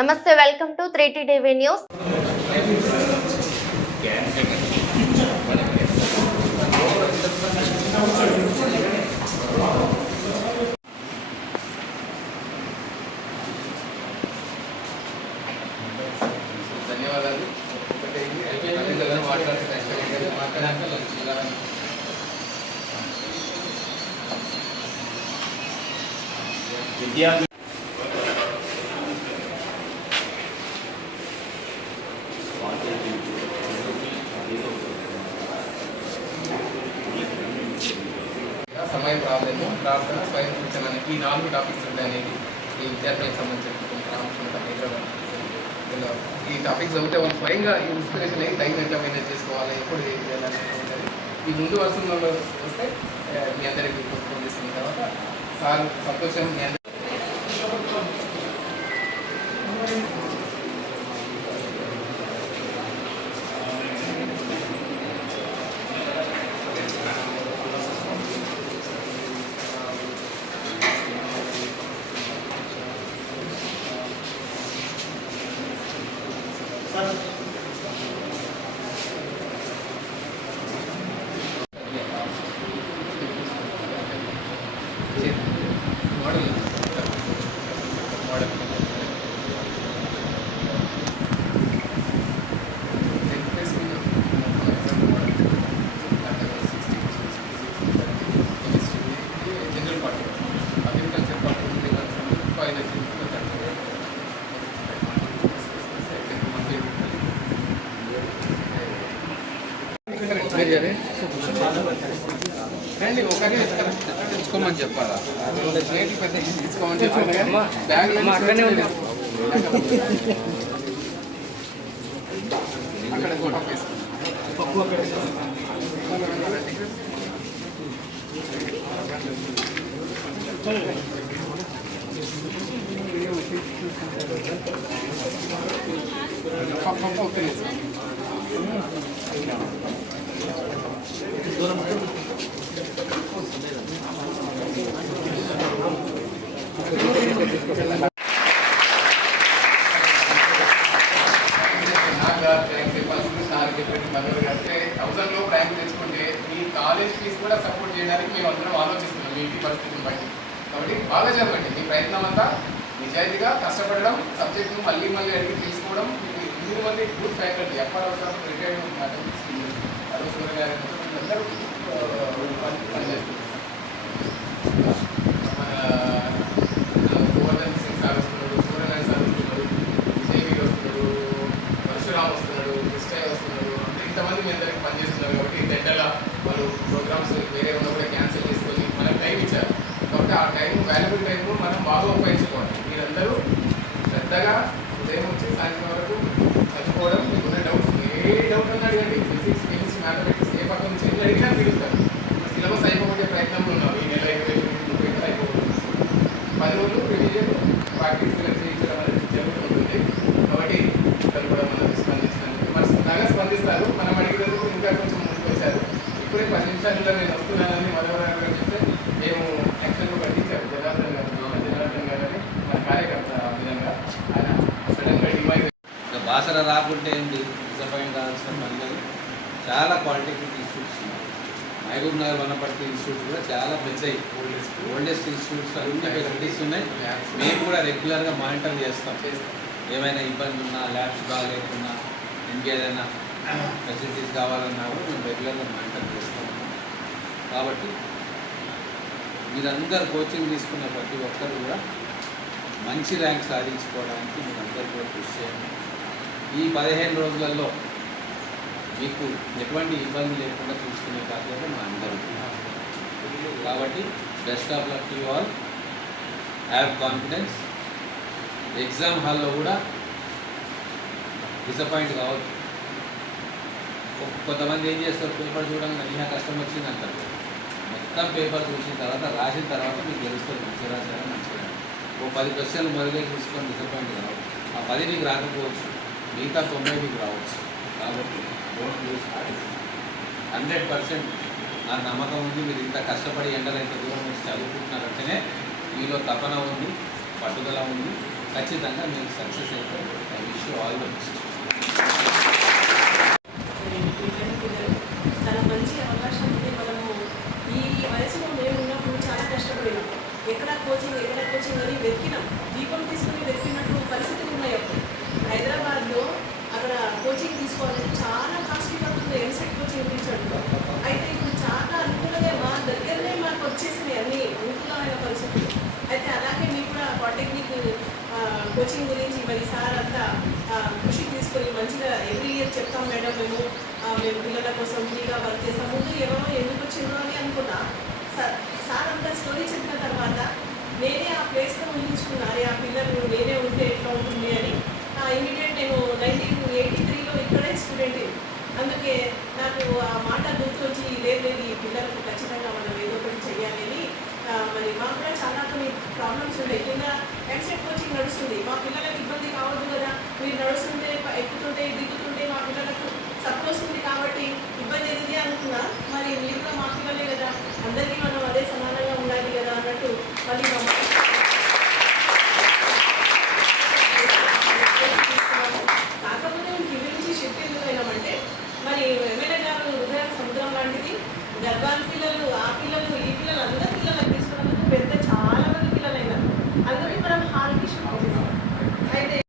నమస్తే welcome to three TV news ధన్యవాదాలు ఒకటి అదేవిధంగా మాట్లాడుతున్నారు మాట్లాడాక లంచ్ ఇలా విద్యార్థి ప్రార్థన స్వయం సూచన అనే ఈ నాలుగు టాపిక్స్ ఉంటాయి అనేది ఈ విద్యార్థులకు సంబంధించిన ఈ టాపిక్స్ చదివితే వాళ్ళు స్వయంగా ఇన్స్పిరేషన్ అయ్యి టైం ఎట్లా మేనేజ్ చేసుకోవాలి ఎప్పుడు ఏం చేయాలని ఉంటుంది. ఈ ముందు వర్షంలో వస్తే మీ అందరికీ ఫోన్ తర్వాత సార్ సంతోషం మీ రండి ఒకరే తెచ్చుకోమని చెప్పాలా? ప్లేట్ పెద్ద తీసుకోమని చెప్పాలి? బ్యాగ్ అక్కడనే ఉంది అక్కడ పప్పు ఒక్క నిమిషం నాకు కాదు ర్యాంక్ చెప్పాల్సింది సార్ చెప్పండి మనోడు అంటే థౌసండ్లో ర్యాంక్ తెచ్చుకుంటే మీ కాలేజ్ ఫీజు కూడా సపోర్ట్ చేయడానికి మేము అందరం ఆలోచిస్తున్నాం మీ ఇంటి పరిస్థితిని బట్టి. కాబట్టి బాగా చదవండి. మీ ప్రయత్నం అంతా నిజాయితీగా కష్టపడడం సబ్జెక్ట్ను మళ్ళీ మళ్ళీ అడిగి తెలుసుకోవడం మీకు ఎనిమిది మంది గుడ్ ఫ్యాకల్టీ ఎప్పటి రిటైర్డ్ అరుణ్ గారు అందరూ వాల్యుబుల్ టైం మనం బాగా ఉపయోగించుకోవాలి. మీరందరూ శ్రద్ధగా ఉదయం నుంచి సాయంత్రం వరకు చదువుకోవడం మీకున్న డౌట్స్ ఏ డౌట్ అన్నా అడగండి. ఫిజిక్స్ కెమిస్ట్రీ మ్యాథమెటిక్స్ ఏ పక్కన నుంచి ఎన్ని అడిగినా తీరుస్తారు. సిలబస్ అయిపోతే ప్రయత్నంలో ఉన్నాం. ఈ నెల ఇరవై ముప్పై అయిపోతుంది పది రోజులు రివిజన్ ప్రాక్టీస్ చేయించడం అనేది జరుగుతుంటుంది కాబట్టి ఇక్కడ కూడా మనం స్పందించినందుకు మరి బాగా స్పందిస్తారు మనం అడిగినందుకు ఇంకా కొంచెం ముందుకు వచ్చారు ఇప్పుడే పది నిమిషాలలో నేను వస్తున్నానని మనోహర్ గారు చెప్తే మేము యాక్చువల్గా పట్టించారు జనార్దన్ గారు మన జనార్దన్ గారు అని మన కార్యకర్త ఆ విధంగా ఆయన సడన్గా డిమైడ్ ఇక బాసర రాకుంటే ఏంటి డిసప్పాయింట్ కావాల్సిన పని లేదు చాలా పాలిటెక్నిక్ ఇన్స్టిట్యూట్స్ ఉన్నాయి మహబూబ్ నగర్ వనపర్తి ఇన్స్టిట్యూట్ కూడా చాలా పెద్దవి ఓల్డెస్ట్ ఇన్స్టిట్యూట్స్ అన్ని ఫెసిలిటీస్ ఉన్నాయి. మేము కూడా రెగ్యులర్గా మానిటర్ చేస్తాం. చేస్తాం. ఏమైనా ఇబ్బంది ఉన్నా ల్యాబ్స్ బాగాలేకున్నా ఇంకేదైనా ఫెసిలిటీస్ కావాలన్నా కూడా మేము రెగ్యులర్గా మానిటర్ చేస్తాం. కాబట్టి మీరందరు కోచింగ్ తీసుకున్న ప్రతి ఒక్కరు కూడా మంచి ర్యాంక్ సాధించుకోవడానికి మీరందరూ కూడా కృషి చేయండి. ఈ పదిహేను రోజులలో మీకు ఎటువంటి ఇబ్బంది లేకుండా చూసుకునే బాధ్యత మా అందరూ. కాబట్టి best of luck you all have confidence exam హాల్లో కూడా డిసప్పాయింట్ కావద్దు. కొంతమంది ఏం చేస్తారు? పేపర్ చూడంగా ఇంకా కష్టం వచ్చింది అంటారు. మొత్తం పేపర్ చూసిన తర్వాత రాసిన తర్వాత మీకు తెలుస్తుంది మంచి రాశారా మంచిగా ఓ పది క్వశ్చన్లు మొదలై చూసుకొని డిసప్పాయింట్ కావచ్చు ఆ పది మీకు రాకపోవచ్చు. మిగతా తొంభై మీకు రావచ్చు. కాబట్టి don't lose heart hundred percent నా నమ్మకం ఉంది మీరు ఇంత కష్టపడి ఎండలు ఇంత దూరం నుంచి చదువుకుంటున్నారంటేనే మీలో తపన ఉంది పట్టుదల ఉంది. ఖచ్చితంగా మీరు సక్సెస్ అయిపోయి. I wish you all the best. చాలా మంచి అవకాశం ఉంది మనము ఈ వయసులో మేము ఉన్నప్పుడు చాలా కష్టపడినాం ఎక్కడ కోచింగ్ ఎక్కడ కోచింగ్ అని వెతికినాం. దీపం తీసుకుని కోచింగ్ గురించి మరి సార్ అంతా కృషి తీసుకొని మంచిగా ఎవ్రీ ఇయర్ చెప్తాం మేడం మేము మేము పిల్లల కోసం ఫ్రీగా వర్క్ చేస్తాం. ముందు ఎవరో ఎందుకు వచ్చిందో అని అనుకున్నా. సార్ సార్ అంతా స్టోరీ చెప్పిన తర్వాత నేనే ఆ ప్లేస్లో ఊహించుకున్నారే ఆ పిల్లలు నేనే ఉంటే ఎట్లా ఉంటుంది? అని. ఇమీడియట్ నేను నైన్టీన్ ఎయిటీ త్రీలో ఇక్కడే స్టూడెంట్ అందుకే నాకు ఆ మాట గుర్తు వచ్చి లేదు లేదు ఈ పిల్లలకు ఖచ్చితంగా మనం ఏదో ఒకటి చేయాలని అని. మరి మాకు కూడా చాలా కొన్ని ప్రాబ్లమ్స్ ఉన్నాయి. కింద ఎంసెట్ కోచింగ్ నడుస్తుంది. మా పిల్లలకు ఇబ్బంది కావద్దు కదా. మీరు నడుస్తుంటే ఎక్కుతుంటే దిగుతుంటే మా పిల్లలకు సపోర్ట్ వస్తుంది కాబట్టి ఇబ్బంది ఏది అనుకున్నా మరి మీరు కూడా మా పిల్లలే కదా. అందరికీ మనం అదే సమానంగా ఉండాలి కదా అన్నట్టు మళ్ళీ మా కాకపోతే కింది నుంచి షిఫ్ట్ ఎందుకు మరి ఎమ్మెల్యే గారు హృదయ సముద్రం లాంటిది గర్భానికి